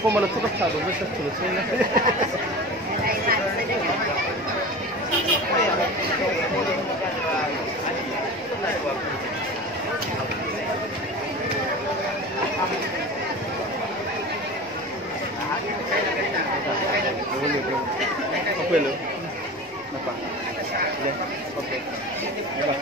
Kok malah tuh kacau, bisa selesai nih. Oke lo, apa? Ya, oke. Ya.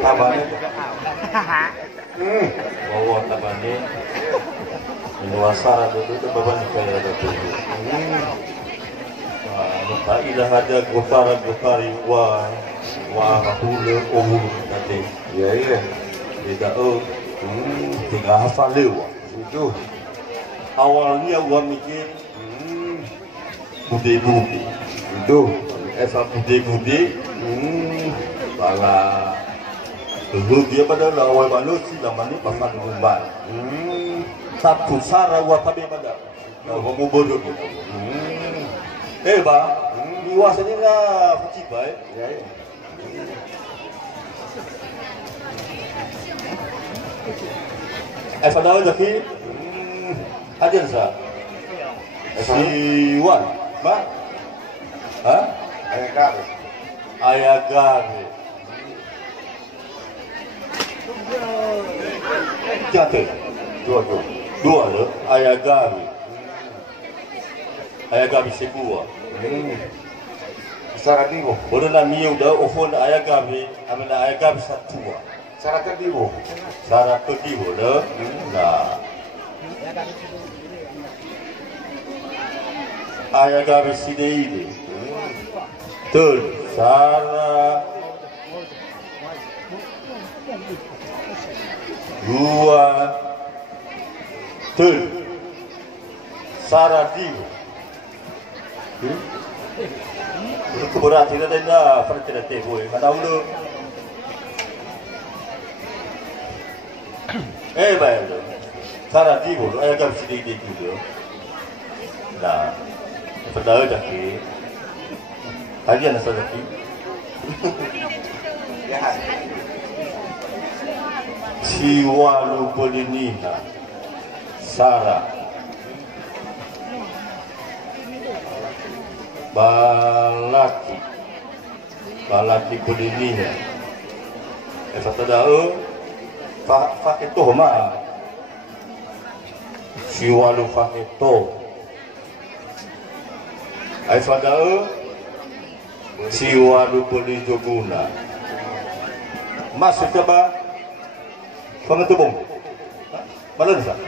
Tabane. Bawa tabane. Inuasara dulu baban kaya dulu. Nah, ila hada gofara wa rahule umur tadi. Ya ya. Tidak tinggal hafal lewa. Itu. Awalnya gua mikir budi-budi. Itu esa budi-budi. Bala dulu dia pada lawai manusia zaman ini pasal rumah. Satu sara wa tabi pada. Kamu bodoh. Ba, luasnya lah kecil baik. Ya. Pada awal jadi hadir sah. Si Wan, ba? Hah? Ayagar. Jatuh. Dua le. Ayagabi. Ayagabi segua. Sarà vivo. Ora na mio da ofon ayagabi, amena ayagabi satua. Sarà vivo. Sarà vivo le. Nah. Ayagabi sideide. Tul. Sarà dua tul Saradivo itu berarti ada dah percaya boleh mana dulu baik Saradivo agak sedikit juga nah padahal jadi kajian sedikit Siwalu Polinina Sarah Balaki Polinina Fatadao Faketo ma Siwalu Faketo Fatadao Siwalu Polinjoguna Masuk coba Pengetubung, mana bisa?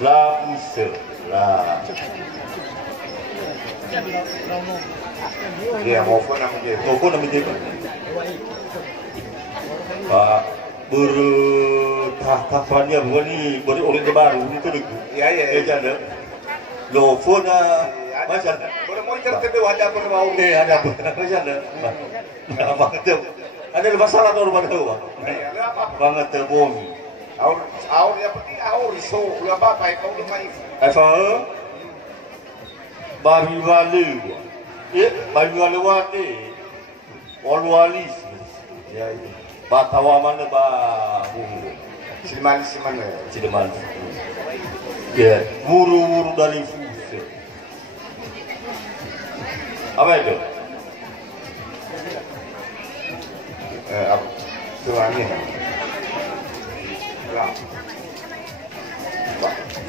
Labuse, lah. Dia mau phone nama dia. Pak bertahapannya begini, beri orang baru itu dulu. Ya. Jangan. Lo phone macam Boleh monitor kedua ada berbau. ada macam apa tu? Ada masalah tu rumah tu. Banget tu bom. Aur ya pergi aur so apa kau ni mai. Apa? Babi walu. Babi walu wati. Walualis. Ya. Batawa mana ba? Siman. Cideman. Ya, buru-buru dari fuse. Apa itu? Tuannya.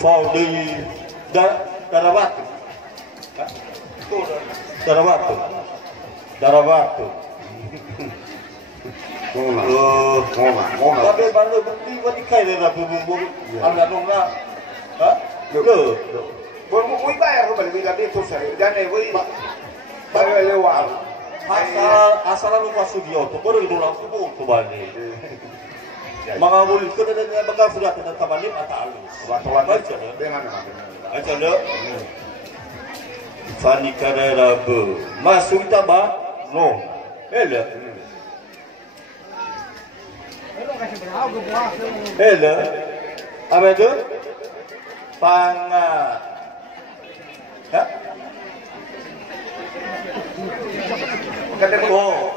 Fau di darah batu. Darah batu. Mona. Tapi baru bukti buat ikai dah bumbu. Ada nongna. Go. Baru mau bayar kau balik bila dia tu saya. Jangan baru lewat. Asal lu masuk dia tu baru itu langsung tu balik. Mga boleh kita dah bakal sudah kita tamalin atau alus. Batuan baca. Dengan Baca le. Fani Carrera be. Masuk kita ba? No. Ele. Apa itu? Pangat. Ya?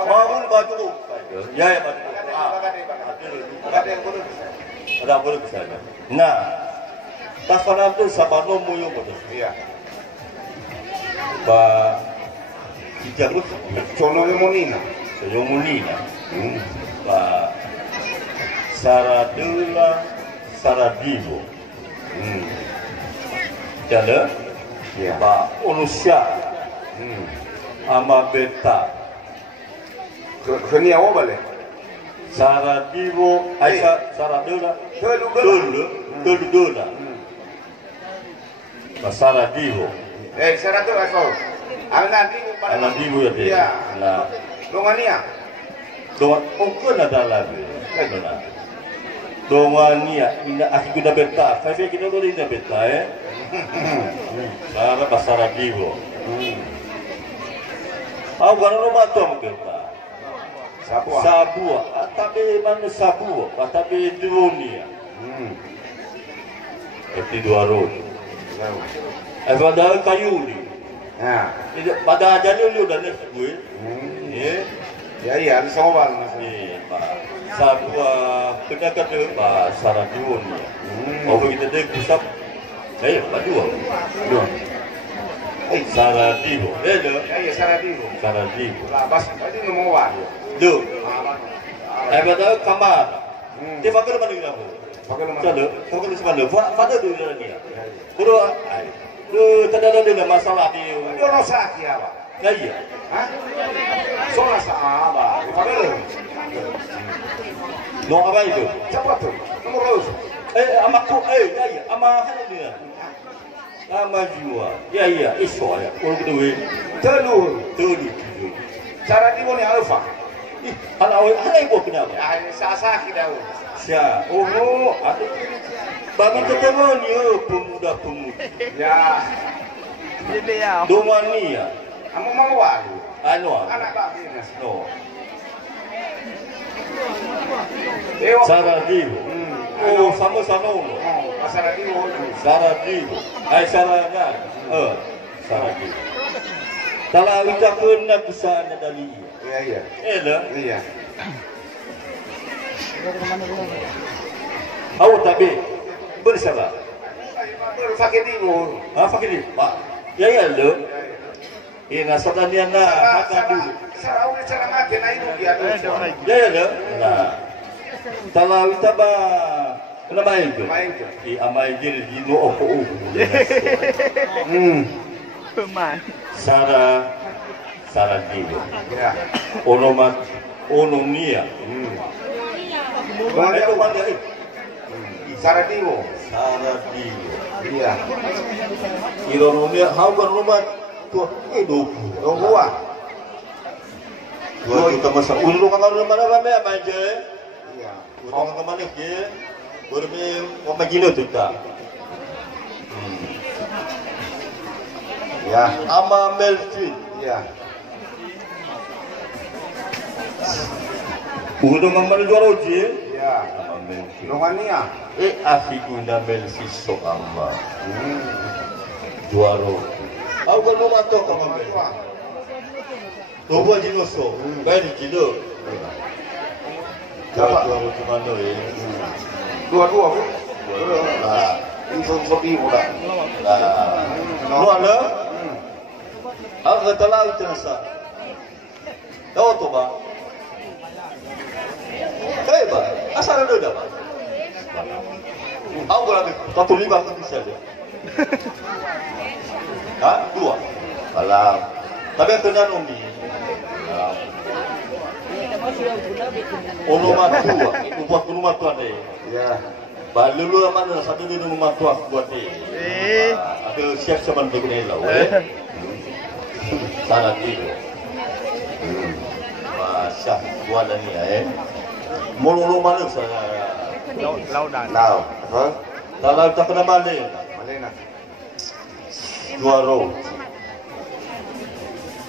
Bangun batu. Ya, batu. Ada boleh bisa. Nah, tafanan tu sabano muyo betul. Iya. Ba Ijagut Sono Monina. Munina. Ba Saradula Saradivo. Jala. Ya. Ba Onusya. Ama Beta. Kenia obale. Saradivo, Saradula. Dulu. Ba Saradivo. Saradula kau. Anadivo ya dia. Iya. Nah, Longania. Mungkin ada lagi. Dongania, ina aku dah beta. Saya kita dulu dah beta Cara bahasa Saradivo. Aku kan rumah tu mungkin. Sabua. Tapi mana Sabua? Tapi dunia. Itu dua road. Ada kayu ni. Pada jalan lu dah nak gue. Ya, ada soal Sabua pendekat tu Saradivo ni. Kalau kita dah kusap, saya berdua. Saradivo. Iya, Saradivo. Saradivo. Lah, bas, tadi ngomong wah. Do. Pada kamar. Dia pakai mana kita? Pakai lemah. Kalau pakai semua, pada dulu dia. Bro, tidak ada masalah di. Dia rosak ya, Pak. Iya. Hah? Soalnya sama, pakai le. No apa itu? Siapa tuh? Nomor terus. Amaku, iya, ama hal dia. Ama jiwa. Iya, iso ya. Kalau kedua, Telur. tuh. Saradivo ni alfa. Anak ibu kenapa? Ya, sasa kita. Siapa? Oh, ada. Bagi ketemu ni, pemuda-pemudi. Ya, Ini ya. Domani ya. kamu mau wah. Anu, Anak tak ini. no. Dewa. Saradivo. Oh, sama-sama no. Oh, Saradivo. Saradivo. Sarana. Saradivo. Kalau kita kena bisa ada dari. Iya. Lah. Iya. Awak tapi bersalah. Pakai divo. Fakir ni, Pak. Ya lo. Ingat sadan dia nak makan dulu. Sarau ni cara makan na itu dia tu. Ya lo. Nah. Kalau kita ba kena main tu. Main tu. Amai dia di no opo. Pemain. Saradivo. Ya. Onomia. Boleh Itu tu. mana? Saradivo. Saradivo. Iya. Ironomia, haukan rumah tua. 20. Dua buah. 2 juta masa. Ulu kan kalau mana apa aja. Iya. Ulu kan mana ke? Berme apa gila tu tak? Ya. Ama Melvin. Iya. Ulu kan mana juara uji? Iya. Ama Melvin. Romania. Afikuna Melvin so ama. Juara. Aku kan rumah tu kamu Melvin. Dua jenis so. Baik kilo. Dapat. Juara tu mana Dua-dua. Ah. Ini seperti muda. Lu ada? Aku telah itu nasa. Tahu tu ba? Ba, asal ada ba? Aku lagi satu lima aku bisa dia. Dua. Alam. Tapi kena nombi. Rumah tua, buat rumah tua deh. Ya. Balu lu mana satu di rumah tua buat deh. Ada siap siapa nak guna lah, Salah itu. Masya buat ni Mulu mana sana? Laudan. Lau. Apa? Kalau tak kena balik, Malena. juara.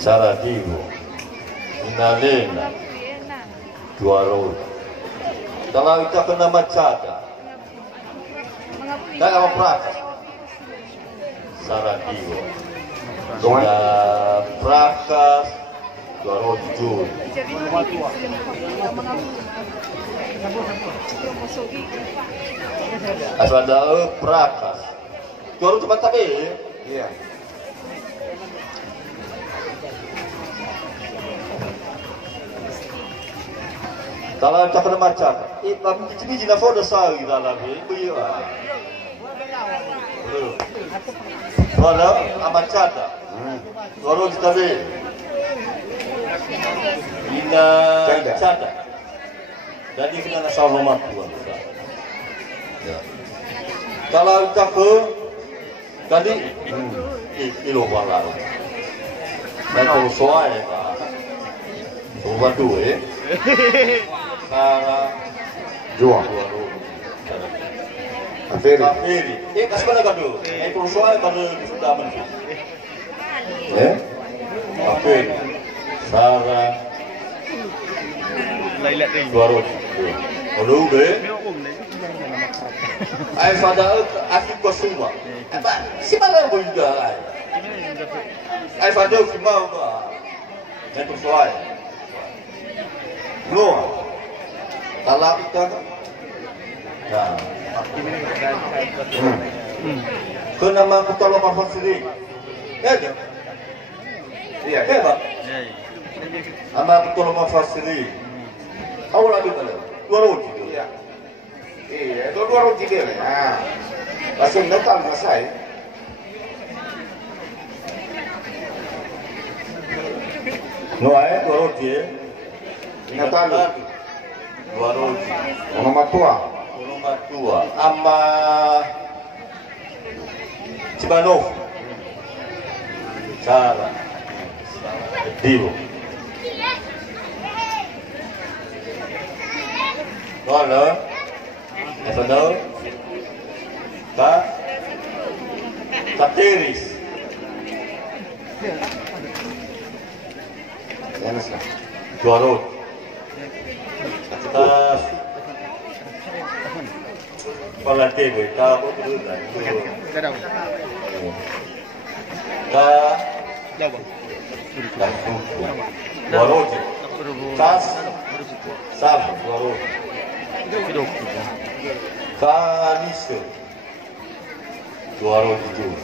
Salah itu. Inalena. Juara. Kalau kita kena macada, tak apa prakas. Saradivo. Sudah prakas, juara jujur. Asal ada prakas. Juara cuma tapi. Iya. Kalau tak kena macam, tapi cimi jina foda sari dalam ni, beriak. Kalau amacada, kalau kita be, ina cada, jadi kena nasal rumah tuan. Kalau kita ke, tadi, ilo balau. Dan kalau soal, soal dua, Kara Dua. Aferi. Kafiri. Kasih mana kado? Itu soal pada sudah menteri. Kafiri. Sarah. Lailat ni. Suara. Lalu deh. Ay pada asyik kau semua. Si malam pun juga. Ay pada semua apa? Itu soal. No. Kalau kita nah. Kenapa kita lupa fasili? Ya, Iya, Hebat. Ya. Ama betul mafasiri. Awal lagi tadi. Dua roti. Iya. Iya, itu dua roti dia. Nah, langsung datang selesai. Dua roti. Ingatan lu. Dua roti. Nomor tua. Nomor dua. Ama Cibanov. Cara. Dio. Nola. Efado. Ba. Kateris. Enak lah. Dua roti. Tas. Pala tebo, tapo dulu lah. Daw. Ka. Dua roti. Tas. Sabe, dua roti. Kanisto. Dua roti juga.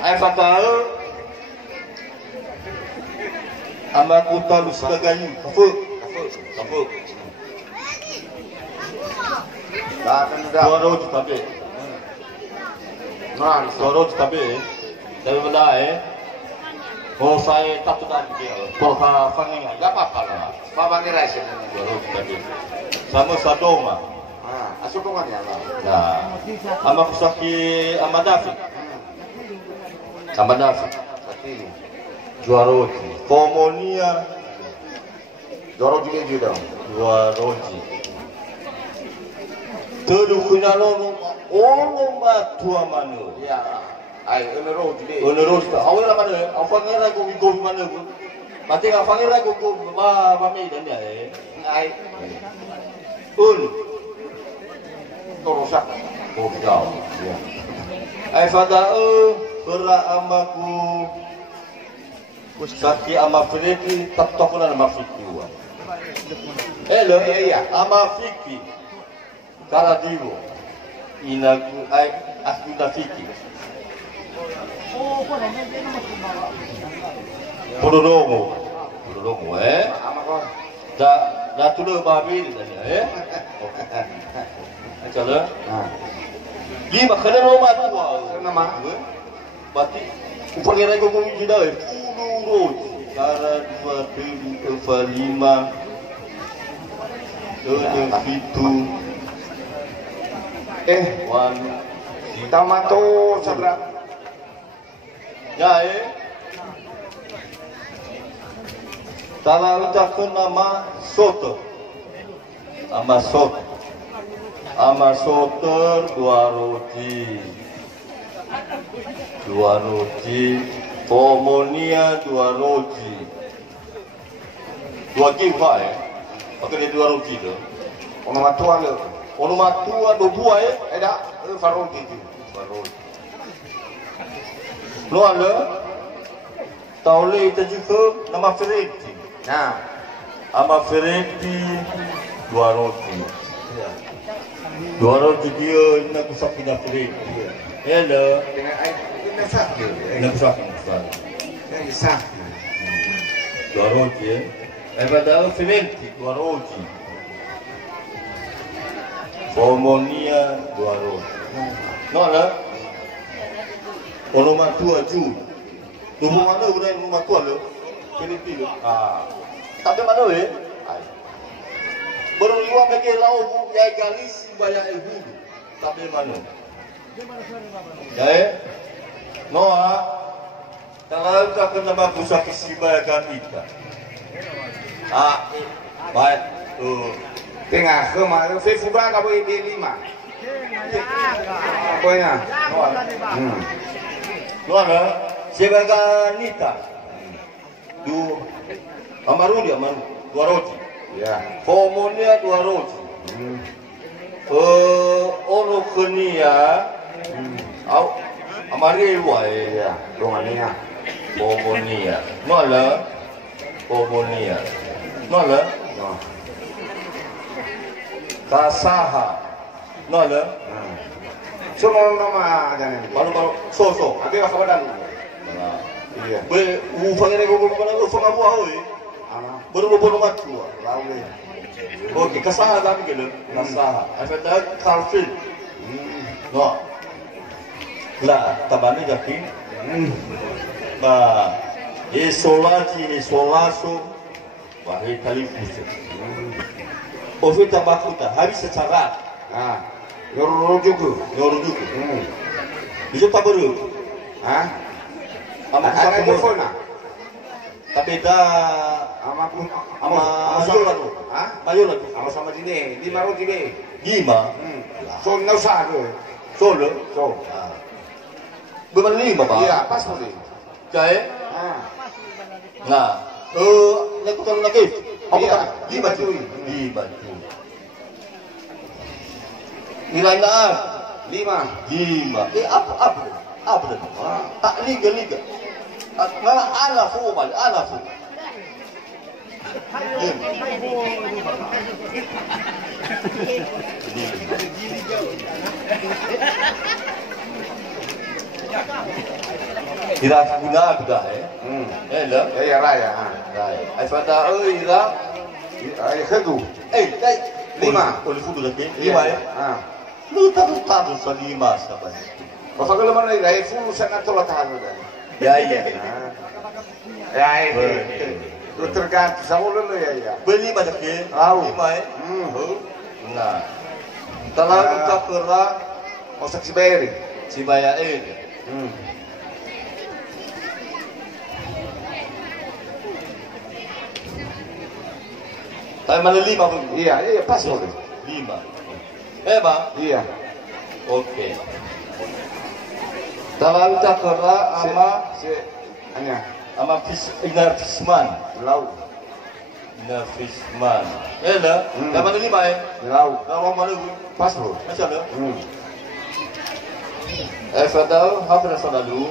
Ay bakal. Ama kuta lu sebagainya. Kafu. Dua roti tapi. Nah, Dua roti tapi. Tapi benda oh saya tak tahu dia. Kalau fangingan, tak apa lah. Papa ni rice. Dua roti tapi. Sama sadoma. Ah, asal kau ni apa? Nah, ama kusaki ama Dafi. Ama Dafi. Satu. Dua roti. Pomonia. Dua roti dia juga. Dua roti. Terus kena lalu orang matua mana? Ya. Ay, ini roti dia. Terus awal apa mana? Awal ni aku ikut mana? Mati awal ni aku ikut mami dan dia. Ay, Torosak. Oh kau. Ya. Ay fada berak amaku. Saki ama Freddy tak tahu nak ama Fiki. Hello, Iya. ama Fiki. Kala divo. Inagu ay aku dah Fiki. Podorongo, Ama kau. dah tulah babi ni tadi, Macam Nah, lima kena rumah tua. nama. Berarti upangira ko kung hindi daw puro cara dua tujuh ke lima tujuh itu one Tamato sabra. ya Tala ucapkan nama Soto Ama Soto dua roti Pomonia dua roti dua kiwa pakai dua roti tu Ono matua lo. ono matua do buah Eda, farong gitu. lo ada taule itu juga nama Ferretti Nah, ama Ferretti dua roti dia nak usap pindah Ferretti hello dengan ay, dengan sakit. nak usap Dengan sakit. dua roti padahal Ferretti dua roti Pomonia dua roti no lah ono matua ju rumah mana udah rumah tua lo Ferretti lo tapi mana baru liwa pakai lau ya galis banyak ibu tapi mana ya Noah kalau tak kena bagus sakit sibayakan kita baik Tengah ke mana? Saya fubra kau ini lima. Apa ya? Noah sibayakan kita Amaru dua roti Ya. Pomonia dua roti ono kenia amarewa Ya. Dongannya. Pomonia nola No. Kasaha nola Semua nama ada nih. baru so Ada apa kabar? Iya. Be ufangene ko mana ufang abu ahoy. Ana. Baru bobo matu. Lawe. Oke, kasaha dami gelo. Kasaha. Afeta Carlfield. No. La tabane jaki. Ba isolaso wahai kali pusat. Ofita bakuta habis secara. Ah. Yorujuku. Bisa tak baru? Ah. Ama Ana telepon na. Tapi dah Ama mayola tu. Ah? Mayola tu. Ama sama dine, 5 ro dine. 5. So na sa do. Solo. So. Bukan 5 ba? Iya, pas mo din. Jaya. Ah. Nah. Nak tahu lagi. Apa Iya, tak? 5 tu. 5 tu. Nilai nak 5. 5. Apa dah? Tak liga. Mana alafu mal, alafu. Ira guna sudah lah. Ya raya. Right. Aswata ira. Ay khadu. Dai 5. Oleh fudu lagi. 5 ya. Ah. Lu tahu sa 5 saban. Basta ko naman ay full sa natulat halo da. Ya. Ya ini. Lu tergantung sa ulo lo ya. Beli banyak ke? Tahu. 5 ya. Nah. Talaga ka pera Osak si Bayri. si baya Tayo mana 5 pun. Iya, pas mo. 5. Ba? Iya. Okey. Talaga ka Si anya. ama Inar Fisman. Lau. Inar Fisman. Lah. Tayo mana 5 ya? Lau. Kalau mana Pas mo. macam mana? Fadal, hafra sadalu.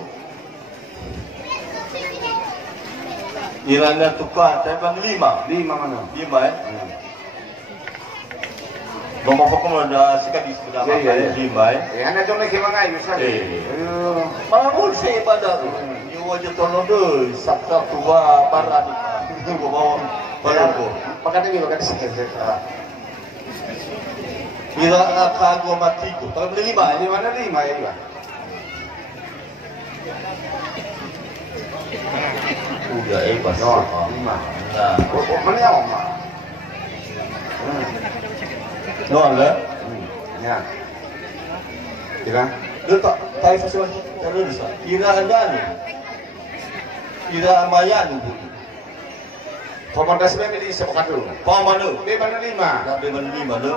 Irana tukar, tayo bang 5. 5 mana? 5 eh. Bumapakong na sikat di sebelah Iya. 5 eh. Ana to na kimangay bisa. Mahal saya pada you wajah tolong tu sabta tua barat itu bawa baru. Makanya ni makanya sikit. Ira kago mati tu. Kalau beli 5 Di mana 5 ya, Iba? udah pas. No, 5. Nah, Mana yang Oma? no lah. Ya. Kira? Letak tayo festival terus. Ira anda ni. Ira amayan tu. Pemandas ni di sepakat dulu. Pau mana? Di mana 5? Tak ada mana 5 tu.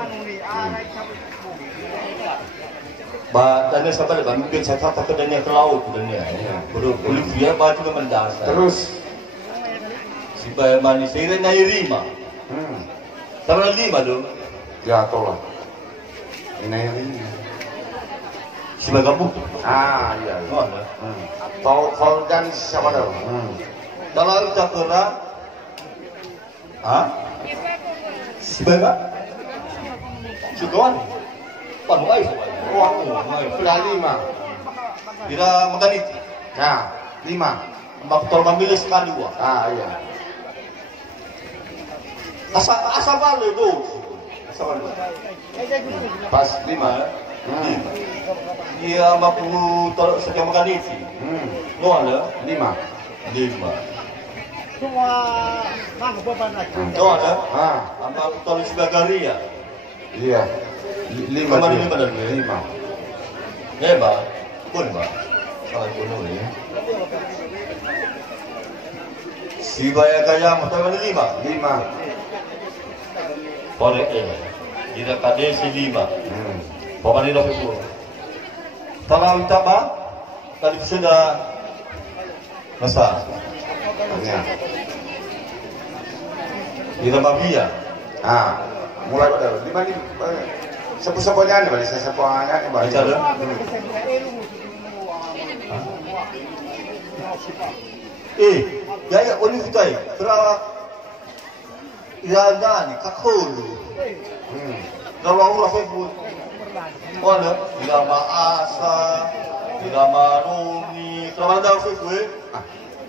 Ba tanya siapa dah mungkin saya kata ke dunia ke laut dunia. Baru boleh dia batu ke mendasar. Terus Si bayar manis saya naik 5. Sama 5 tu. ya tolong. Ini yang ini. Si bayar kamu. Ah, iya. Mana? Tahu dan siapa dah? Kalau kita kena, si bayar? Si kawan? Panuai. Wah, sudah 5. Kita makan itu. Nah, 5. Kalau memilih sekali dua. Ah, iya. Asal balik tu. Asal balik. Pas 5. Dia mampu taruh sekian makan itu. No ada. 5. 5. Semua mana beban lagi? No ada. Ah, Mampu taruh sebagai ya. iya. 5. Kemana 5 dah? 5. Ba. Pun ba. Salah kuno ni. Si bayar kaya mau tahu 5. 5. Boleh Dia kade si 5. Bapak ni dah puluh. Kalau kita ba, tadi sudah masa. Ya. Kita mafia. Ah, mulai pada 5 ni. Sepu-sepunya ni balik sepuanya ni balik. Macam Gaya oleh kita kerana ia ni kakulu. Kalau orang sebut, mana? Irama asa, irama rumi. Kalau ada sebut,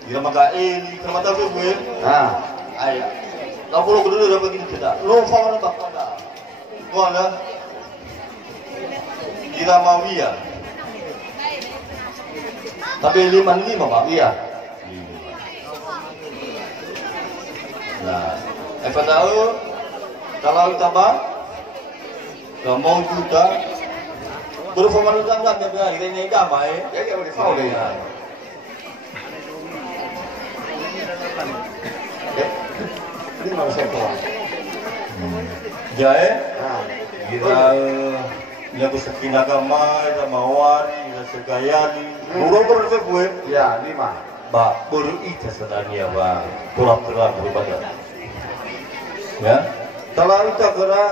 Ira maka ini kerama tahu gue. Ah, Ayah. Lalu lo kedua dapat begini tidak. Lo faham tak pada. Gua ada. Ira Mawia. Tapi 5 Pak. iya. Nah, apa tahu kalau tambah kalau mau juga berformal utang dia ini gamai. Ya ya boleh tahu deh. Ini mau saya tahu. Jae, Ah, kita lagu sekina gamai, sama wari, segayali. Burung berapa gue? ya 5. Ba, baru itu sebenarnya ba, kurang-kurang berbeda. Ya, kalau kita kena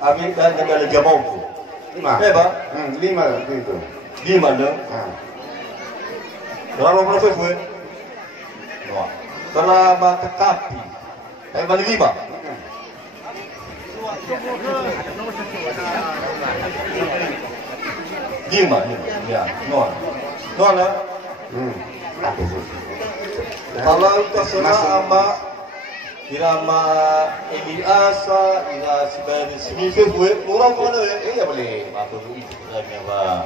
ambil dan negara jamau tu. 5. Ba, 5 itu. di mana? Ah. Kalau berapa gue? Dua. Kalau mata kapi, balik 5. Lima, ya, nol lah. Kalau kita serah sama irama Eliasa, ira sebagai semife gue, orang mana ya? Iya boleh. Apa itu sebenarnya bang?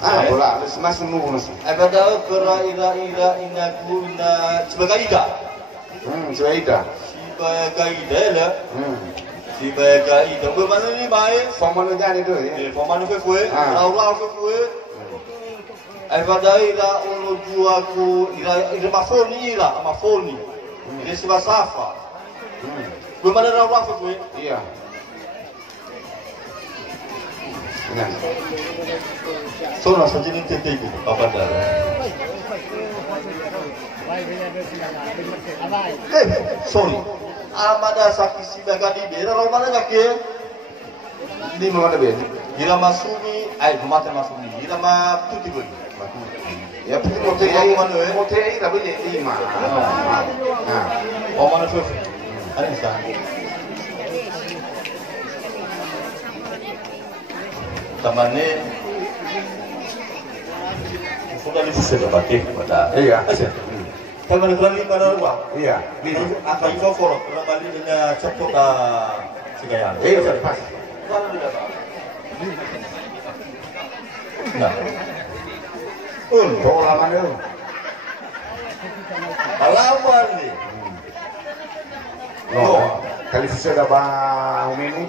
Ah, bola masih nunggu masih. Apa tahu kera ira inaku ina sebagai ida, Sudah ida. sebagai ida lah, sebagai ida. Bagaimana ni baik? Pemanu jadi tu ya. Pemain gue, orang gue. Apa tahu ira ulu juaku ira mafoni ira mafoni. Ini sebab safa. Bagaimana orang gue? Iya. Nah, Sono saja ni tete itu apa dah? Sorry. Amada sakit si bagadi bera orang mana kaki? di mana ben? Ira masumi, mata masumi. Ira ma tuti beri. Ya betul motor Orang mana eh? motor ini dah boleh 5. Nah, Orang mana tu? Ada sah. Taman ni sudah dibuat berbagai pada. iya. Taman kelan 5 orang. Iya. Apa itu follow? Kalau balik dengan cepot segaya. Iya sudah pas. Nah, Bola mana? palawan ni. No. Kali sudah bang ini.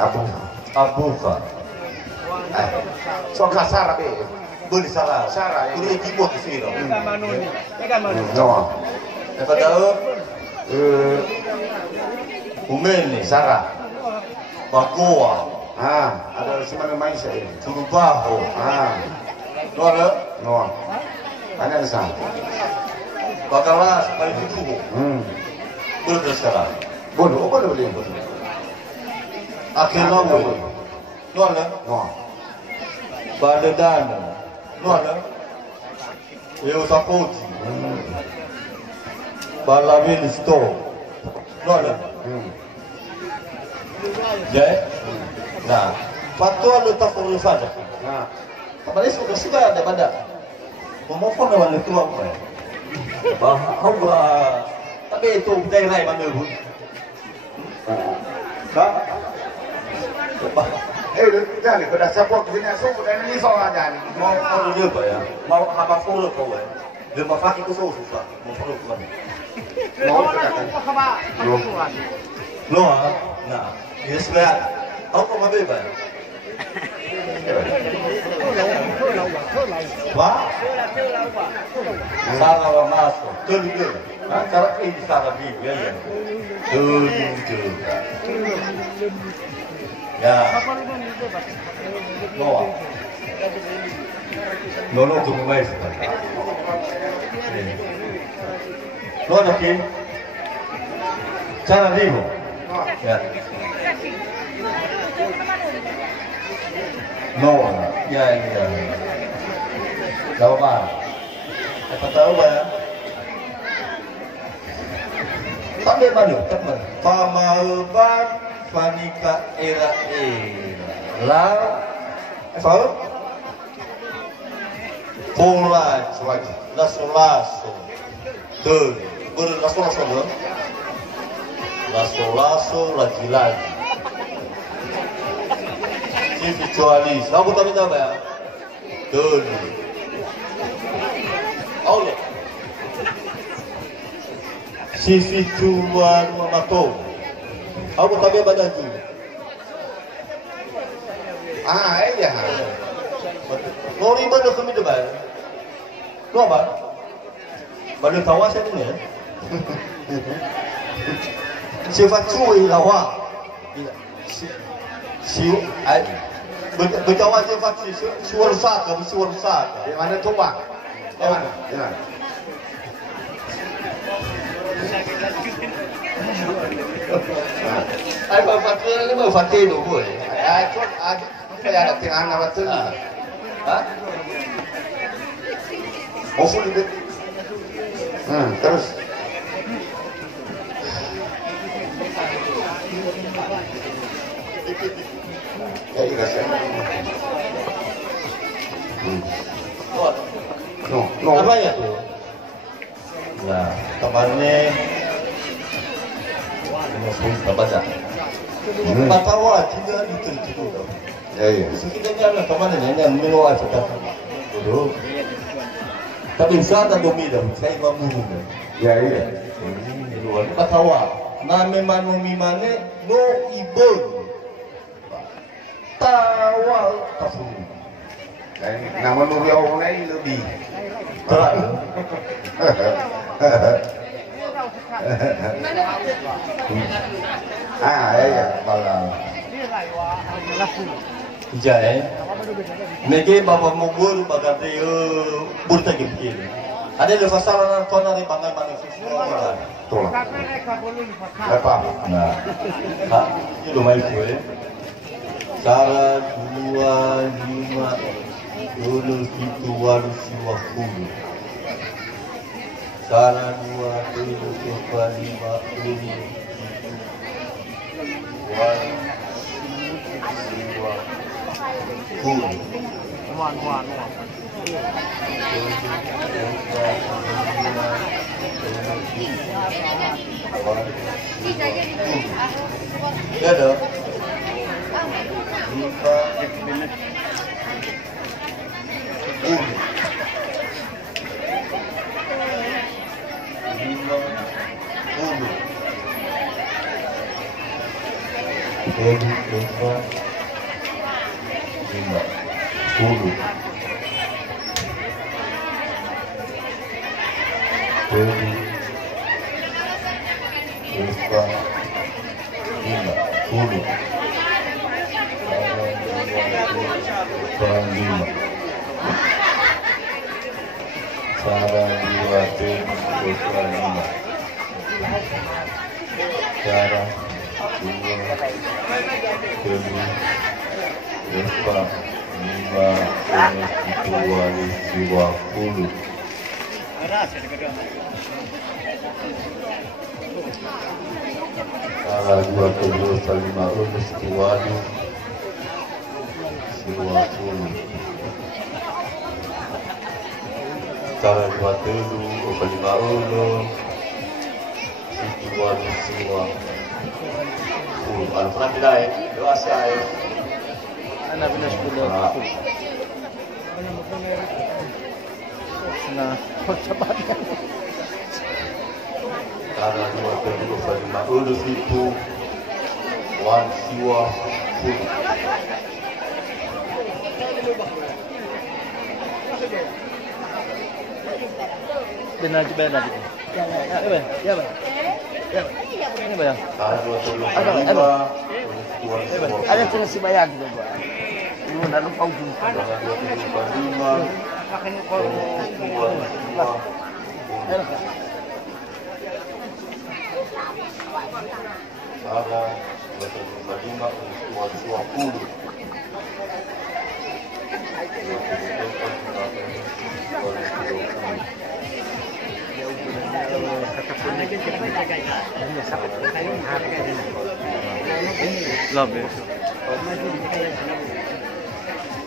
Apa? Abuka. So kasar be. Boleh salah. Salah, ya. Ini keyboard di sini. No. Apa tahu? Umen ni. Sarah. Bagoa. Ada si mana main saya. Turubaho. Tu ada. No. Mana sana? Bakalas. Baik itu. Boleh terus sekarang. Bodoh, boleh. Akhirnya boleh. Tu ada. No. Badan. Tu ada. Eu sapoti. Balawin store. Tu ada. Jadi, nah, patut letak perlu saja. Nah, Kemarin sudah ada pada. Memofon dengan itu apa? Bahawa, tapi itu daerah mana pun. Kak, jadi pada siapa kena suku dan ini soal jadi. mau dia apa ya? Mau apa follow kau ya? Dia mau pakai itu susah. Mau follow kau. No, nah, ini sebenarnya apa mau bebas? Wah, salah wa masuk, tujuh. Nah, cara ini salah bibi ya. Tujuh. Ya. No, tu mai. No, aqui. Cara vivo. Ya. No, ya. Tahu mah? Apa tahu ya? Sampai mana? Teman. Pamaban Fanika era. Lah. Tahu? Polaj, lasso-lasso, turn, lasso-lasso, no? Lasso-lasso, lagi-lagi. Si visualis, kamu tahu apa ya? Turn. Oleh. Si visual mato. Kamu tahu apa lagi? Iya. Lori mana kami depan? Lu apa? Pada tawa saya ni. Sifat cuy lawa. Si berkawan sifat suara saka, suara saka. Di mana tuh Pak? Di mana? Di mana? Ai fatin ni mau fatin tu boleh. Itu kayak ada tengah nama tuh. Hah? Full itu. Terus. Kayak rasanya. No. Apa ya tu? Nah, kabarnya ini pun terbaca. Matawa tidak itu. Iya. Kita ni ada kabarnya yang menua sudah. Bodoh. Tapi saya tak domida, saya mampu. Iya. Luar Matawa. Na memang mimane no ibon. Tawa kafu. Nama Nuri orang lain lebih. Terang. Iya. Malam. Ijai. Nege bapa mubur bagat dia burta gempil. Ada di pasaran kona di bangai semua. Tolong. Lepas. Nah, ini lumayan kue. Cara 2, 5, dulu itu walu siwa kulu. Cara 2, 3, 4, 5, ini walu siwa kulu. Ya dong.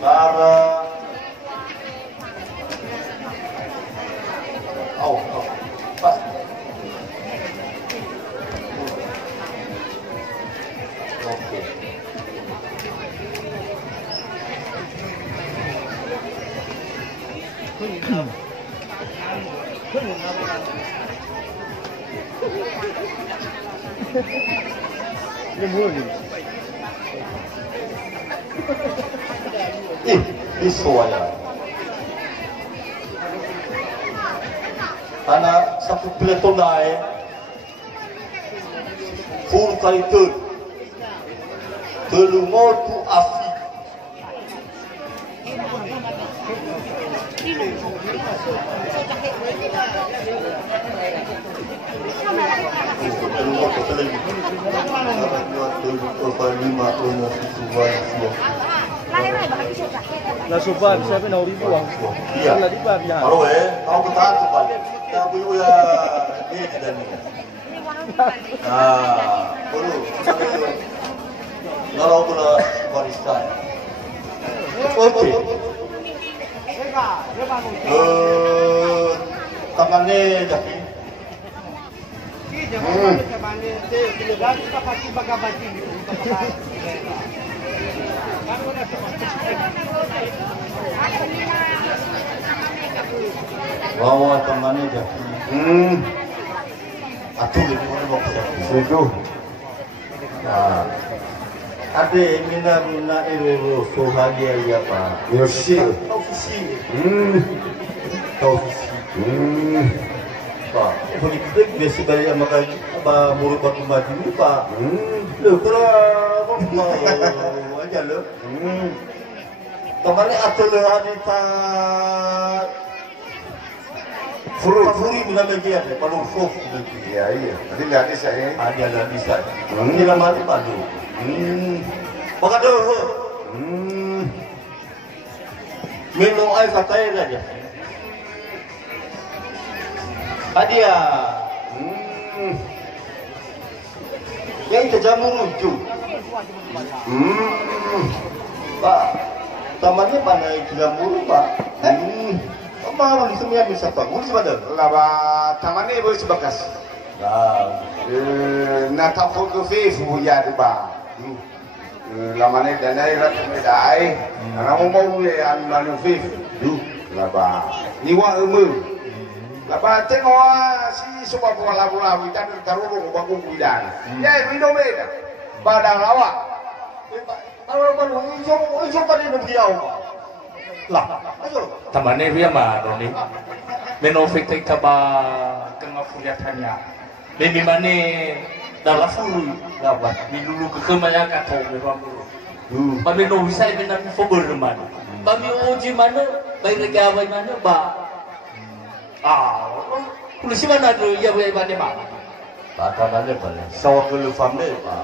para Oke. Iso aja. Anak satu peleton naik, full kaitan, telungor tu afi. Telungor tu telung. Nasuban, 7,000 ang. Iya. Wala di ba yan? Baru kau ketahan tu pak. Ya bu ya ini dan ini. Ah, baru. Kalau pula barista. Oke. Tangannya jadi. Bawa tangannya jadi. Atuh ini mau Setuju. Nah, ada mina itu sohagia ya pak. Yoshi. Ofisi. Hmm. Pak, ini kita biasa balik sama kali apa murid batu maju ni pak. Lo kenapa mau aja lo? Kemarin atau lo hari tak furi bila lagi ada palu soft lagi. Iya iya. Nanti lihat di saya. Ada lah di sana. Ini nama tu palu. Maka tu. Minum air satai saja. Adia. Yang terjamu lucu. Pak, tamannya pandai terjamu pak. Apa di sini bisa tahu sebentar. Laba tamannya ibu sebakas. Nah, Nata foto Facebook ya di ba. Lamane danai ratu medai. Ana mau ya an manu Facebook. Laba. Niwa umu. Laba tengok si soba bola kita taruh bagu bidan. Ya video beda. Badang lawak. kalau hijau pada negeri lah, ayo. Tamane dia mah Roni. Menofik kita ba tengah kuliahannya. Demi mana dalam furu lawat. Dulu kekemaya kata memang. Kami no bisa benar fober mana. Kami uji mana, baik regawan mana ba. Polisi mana tu ya mana ba. Bakalannya boleh. Sawah dulu family pak.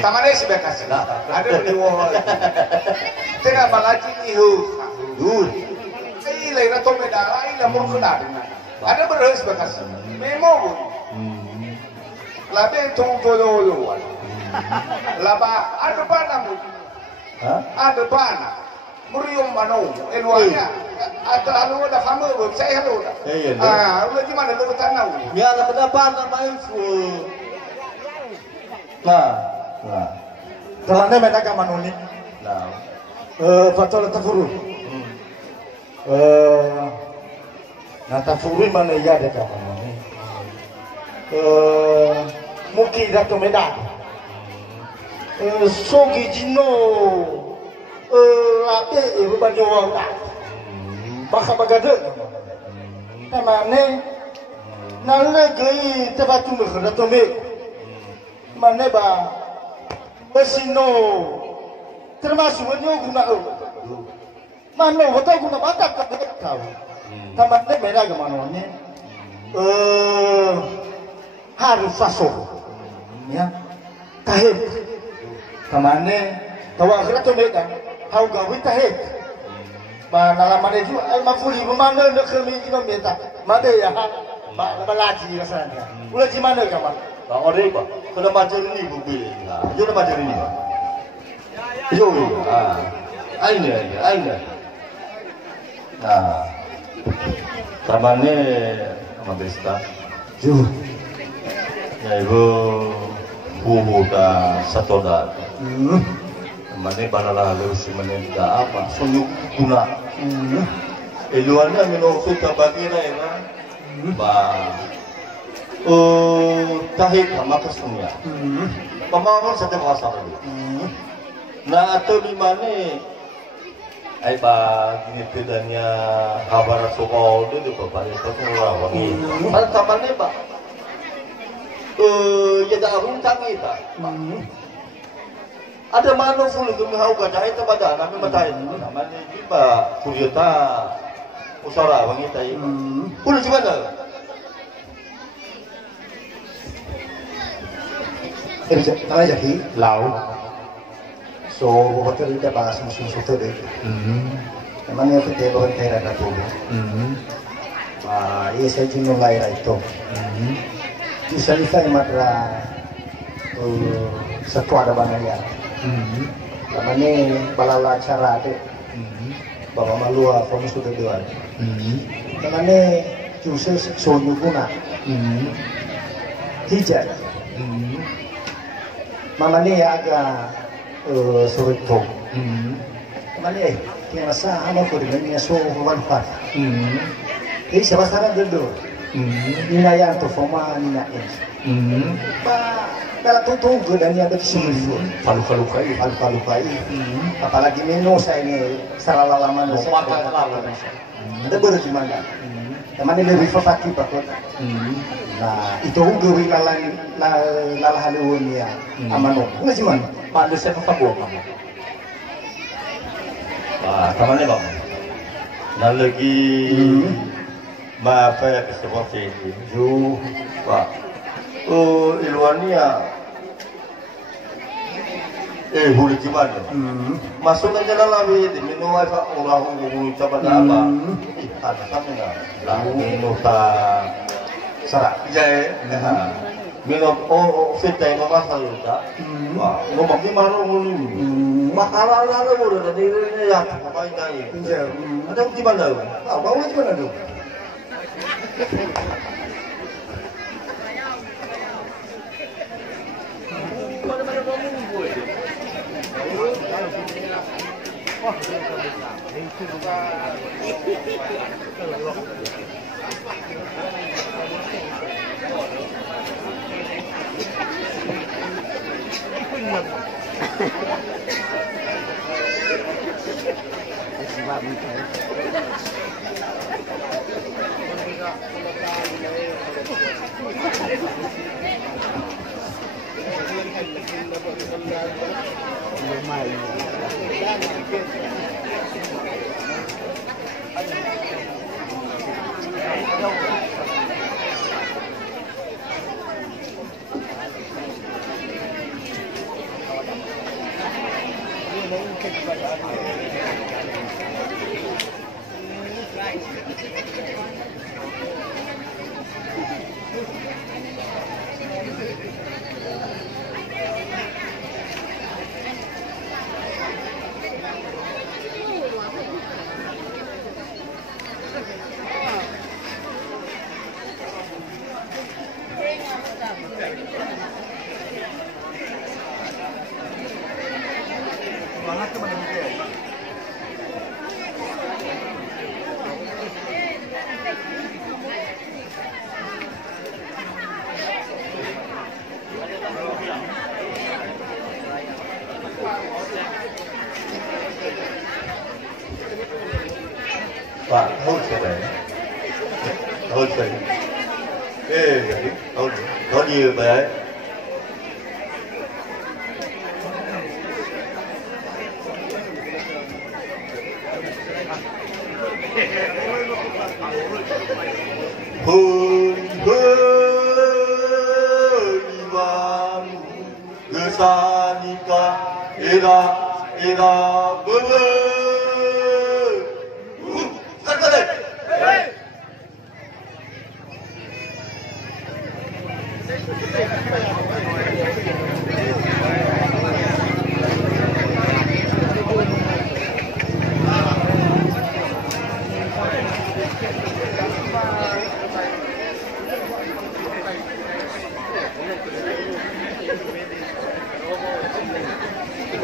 Tamannya sebakas. Ada dua. Tengah balaji ihu. Lain atau beda lain lamur kena. Ada berus bekas. Memo. Labe tunggu. Laba ada pana mu. Ada pana. Murium mano. Eluanya. Ada anu ada kamu saya halu. Udah gimana lu tanau? Ya ada pendapat main Nah. Jalannya beda ke manuni. Nah. Patol tafuru. Nah tafuru mana ya ada ke manuni. Muki dato medan. Sogi jino. Ape rubani wala. Baka bagade. Tamane. Nalle gei tabatu mekhato me. Mana ba besino termasuk menyo guna mana wata guna batak kau tamatnya beda ke mana ni harus fasok ya tahib tamane tawa akhirat tu beda hau gawi tahib mana lama dia juga mafuli mana nak kami kita minta mana ya balaji rasanya ulah di mana kawan Pak Ore Pak, kena macam ni mobil. Yo nak macam ni Pak. Yo. Aina. Nah. Tamane Mabesta. Yo. Ya ibu puhu da satoda. Mane balala lus mane da apa suyuk guna. Eluannya minofit kabagina ina ba tahit makasnya. Pemawon sa bahasa dulu. Na ato di mana ay ba ginitidanya kabar sukaw do di ba ito kung rawangi. Para taman ba? Yada arung tangita. Ada mana full gumihaw ka dahil tabada namin matay. Naman di ba kuryata usara wangi tayo. Pulo di mana? Tala jadi Lau. so betul kita bahas musim suatu deh. Namanya kita bukan kaya rata tuh. Iya saya cuma lahir itu. Di sana saya matra satu ada banyak ya. Namanya balala acara deh. Bawa malua kamu sudah dua. Namanya justru sonyu guna. Hijab. Mamanya ya agak sulit tuh. Mamanya kaya sa ano ko rin niya so wanfat. Jadi siapa saran dulu. Ninayan to forma ninain. Ba dalam tutugo dan niya betul semua. Palu-palukai. Apalagi menu saya ini saralalaman saya. Ada baru di mana? Teman ini lebih fakir pakot. Nah itu gawin lalahaluan niya amano. Nggak cuman. Paano siya makabuo kamu? Teman bang, nalagi maafaya kesemuanya ini. Ju, pak. Iluannya huli gimana? Masuk aja lah di minum aja orang ngomong coba apa? Ada kami nggak? Lalu minum sarak jaya. Minum fitnya yang masalah tak? Wah, ngomong gimana ngomong? Makalah lalu udah dari ya apa ini? Ada gimana? Mau gimana dong? Pak, hold saya. Hold saya. Hold you, baik. Huniwan gesanika era bebe.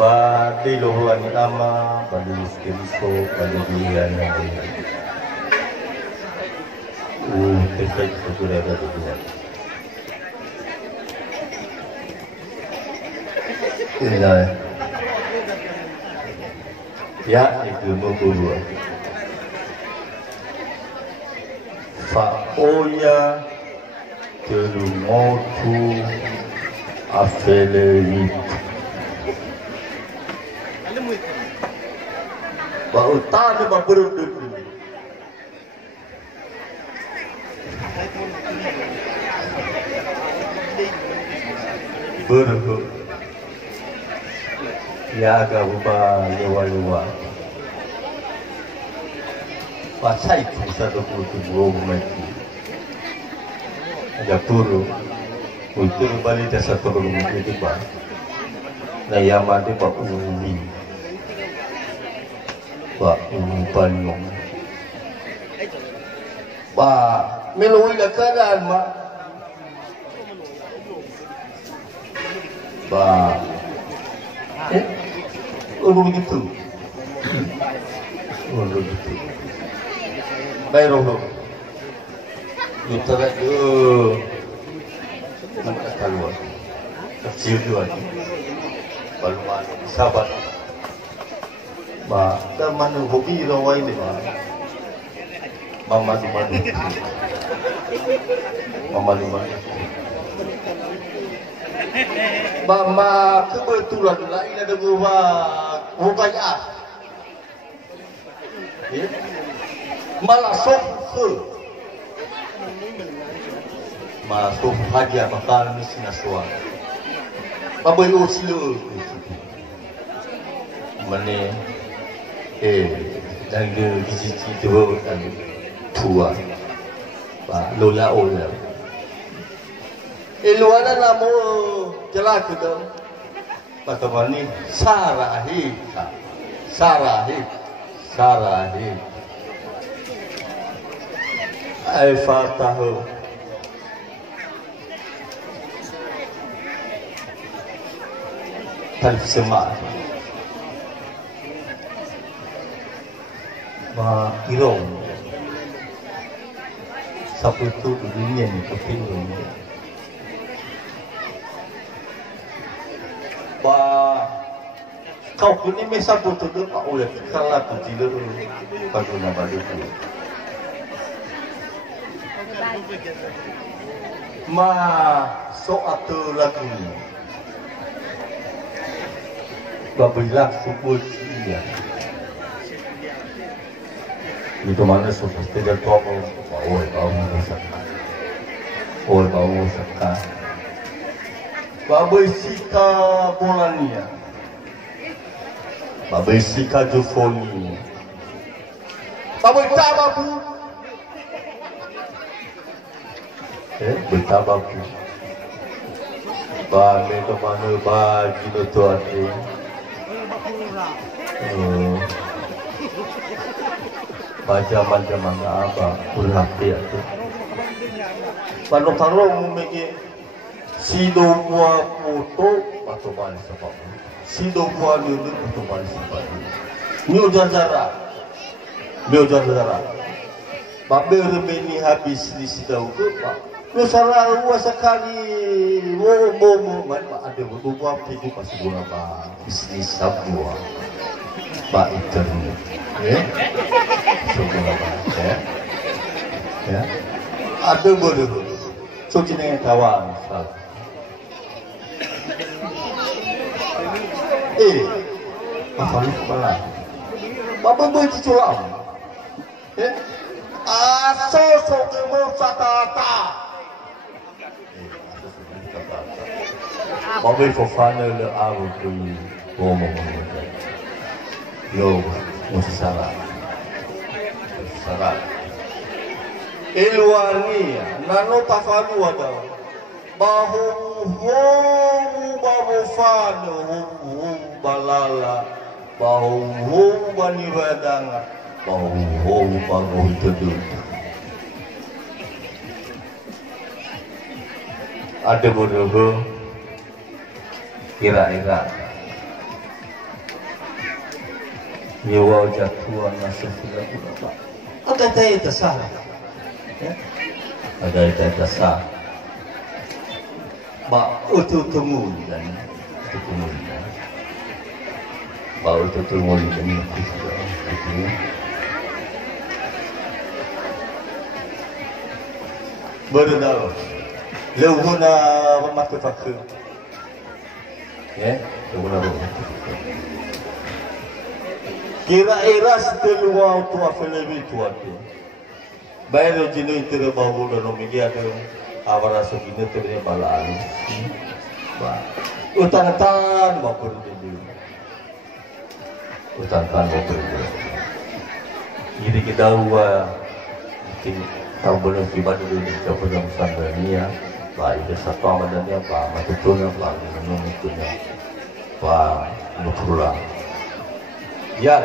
Badi lohuan ama, badi luskiriso, badi durian yang ini. Terkait sesudah ada durian. Inilah. Ya, itu mukul. Fa'oya telumotu afelerit. Bau tadi berundut. Berundut. Ya agak ubah lewa-lewa. Pasai bisa 27 mati. Ada turu. Untuk balik desa turun itu bah. Nah yang mati pak umi. Pak Banyong. Pak melalui keadaan mak. Pak. Begitu. Begitu. Baik roh. Kita tu. Mana keluar. Kecil juga. Baluan sahabat. Ba, mana hobi rawai ni ba? Mama. Mama kebetulan lah ini ada bukan malah masuk hadiah bakal misi naswa. Babai osilo. Mana dan gizi tu dan tua. Ba lola ola. Luaran lamo jelas tu. Bagaimana ni Sarahi. Al-Fatihah. Al-Sema. Irong. Siapa itu dunia ni kepingin. Kau kini mesra betul tu pak oleh kalau tu tidak baru nak balik tu. Soal tu lagi. Babilah subur dia. Itu mana sudah tidak tahu. Bau sekat. Babai sika bolania. Babai sika jufoni. Babai tabaku. Bertabaku. Bame ke mana bagi betul hati. Baca-baca apa berhati itu. Kalau mungkin sido buat foto atau balik sebab sido buat dulu atau balik sebab ni jara. Babe remeni habis di sido tu pak. Lu salah sekali mau ada berubah itu pasti buat apa bisnis sebuah pak internet sebuah ya ada boleh cuci dengan kawan apa lu kepala bapak boleh culam asal sokemu sakata bapak fofana le abu tu ngomong lo mesti salah Ilwani nano tafalu ada bahu fano balala bahu bani badanga bahu itu ada bodoh kira-kira nyewa jatuhan nasa sila pula. Ada tayo tasah. Ada tayo tasah. Ba ututungulan. Ututungulan. Ba ututungulan ni Kristo. Berdaul. Lewuna matu fakir. Ya, lewuna matu fakir. Kira-kira setelah tua film itu ada. Bayar jenis itu bahu dan nomor ada. Awal rasa kita terima balaan. Utang-utang mau berdiri. Utang-utang mau berdiri. Jadi kita buat tahu belum pribadi dulu kita pernah sandania. Baik itu satu amalannya pak, matutulnya pak, menunjuknya pak, nukrula. Ya.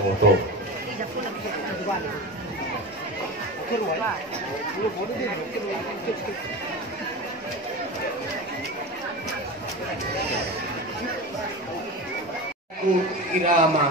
Betul. Irama.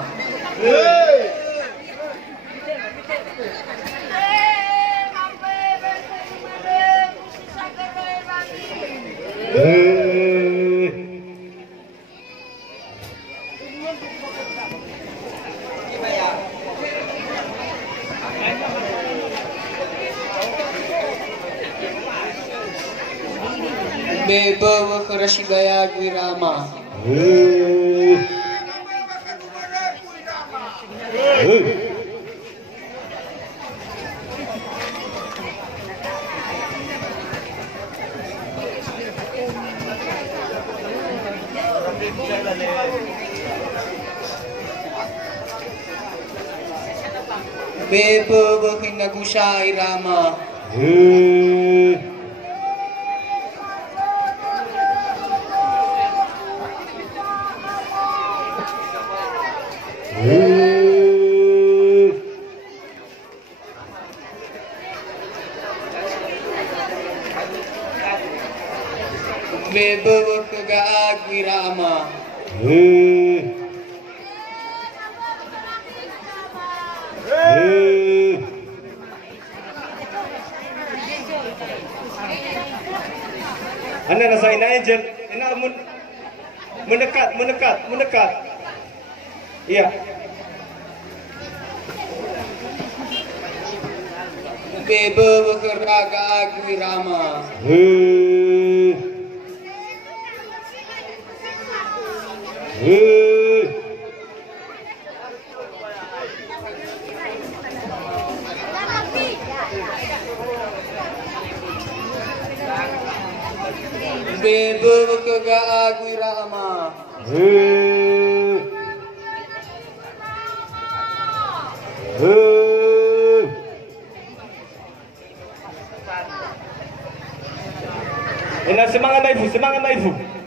Beba Kerashigaya Wirama. Beba Bahinagusha Irama. Beba Kagaag Wirama. Anda rasa ini angel, enak mendekat. Iya. Beba Kagaag Wirama. Beba Kagaag Wirama. Enak semangat ibu.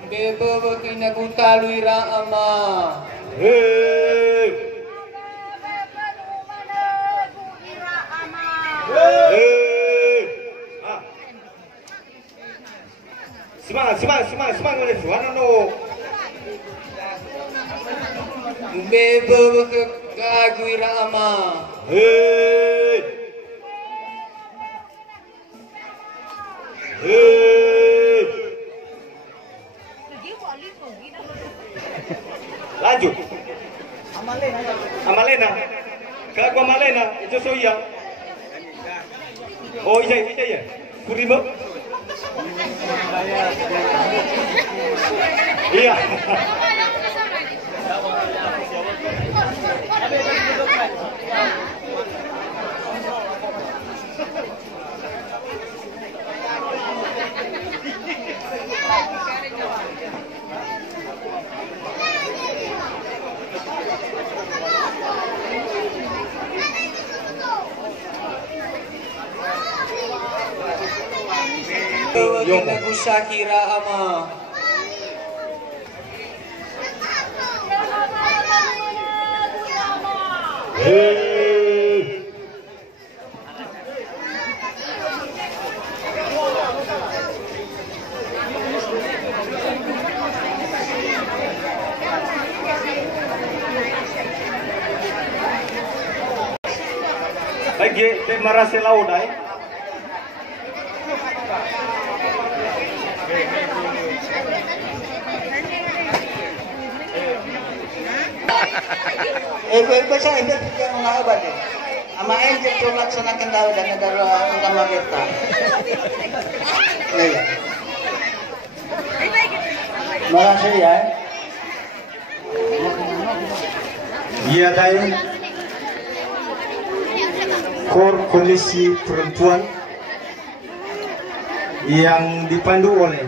Beba Bahinagutalu Irama. Semangat ibu. Ano. Beba Kagaag Wirama. Lanjut. Amalena. Kagak Amalena, itu Soya. Oh iya ya. Kurima. Iya. kinagusaki Rama. Lagi tema rasa laut dah. Saya ini yang mengabat ya. Ama enjek tu laksanakan daw dan negara utama kita. Iya. Makasih ya. Iya dai. Kor Komisi Perempuan yang dipandu oleh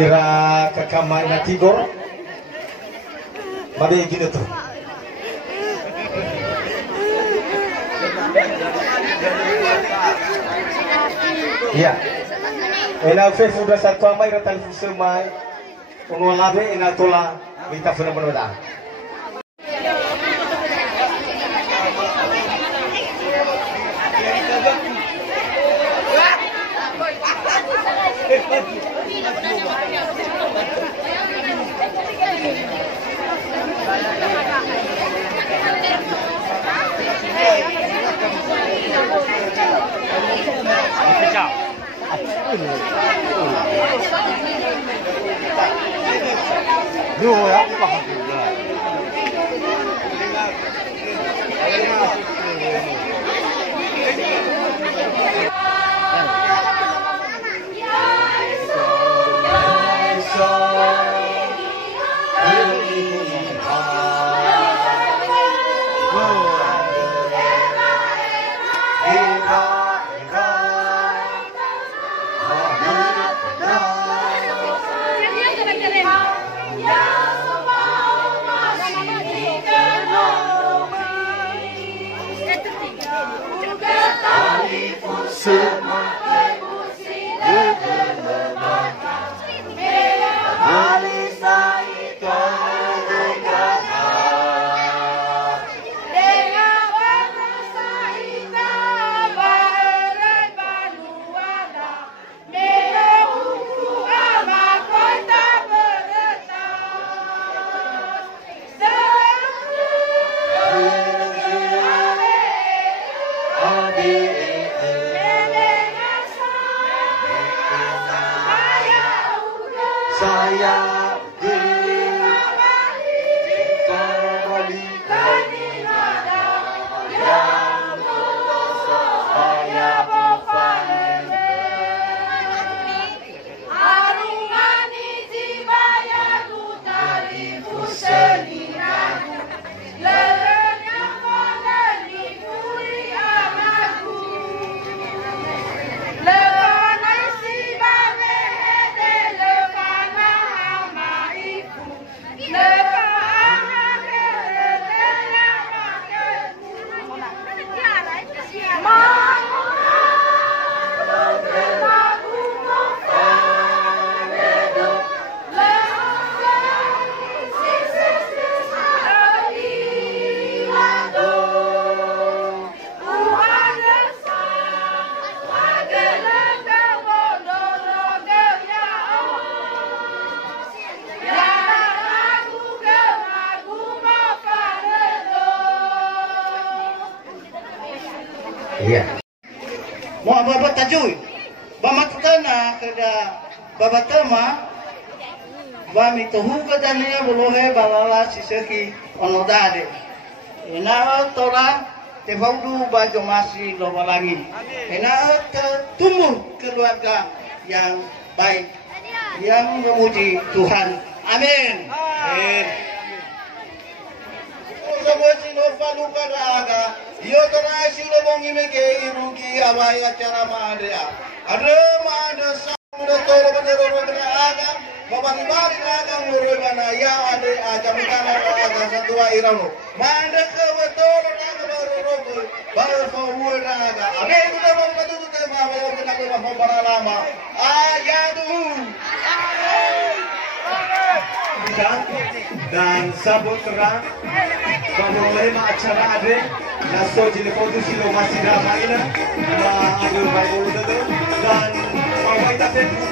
Ira Kakama Ina Tigor Babe gini tuh. Iya. Ina fefu da satu amai ratan fusemai Uno labe ina tola Minta fena-fena. Iya. Mau apa tajuy? Bamatana kada babatama bami tuhu kada niya buluhe balala siseki onodade. Ina tola tebaudu bajo masih lobalangin. Ina tumbuh keluarga yang baik yang memuji Tuhan. Amin. Amin. Semua sino palu karaga, yo terai sino bongi meke irugi abaya cara maadea. Ada maada samda tolo bandero karaga, babang bari karaga nguroi mana ya ade aja mikana karaga satu irano. Maada ke betul karaga baru rogo, Baru semua naga. Oke, sudah mau betul tema mau kita ke mau para lama. Ayatu. Dan sabut terang bahwa acara ada naso jadi foto silo masih ramai na ada baik dan bahwa kita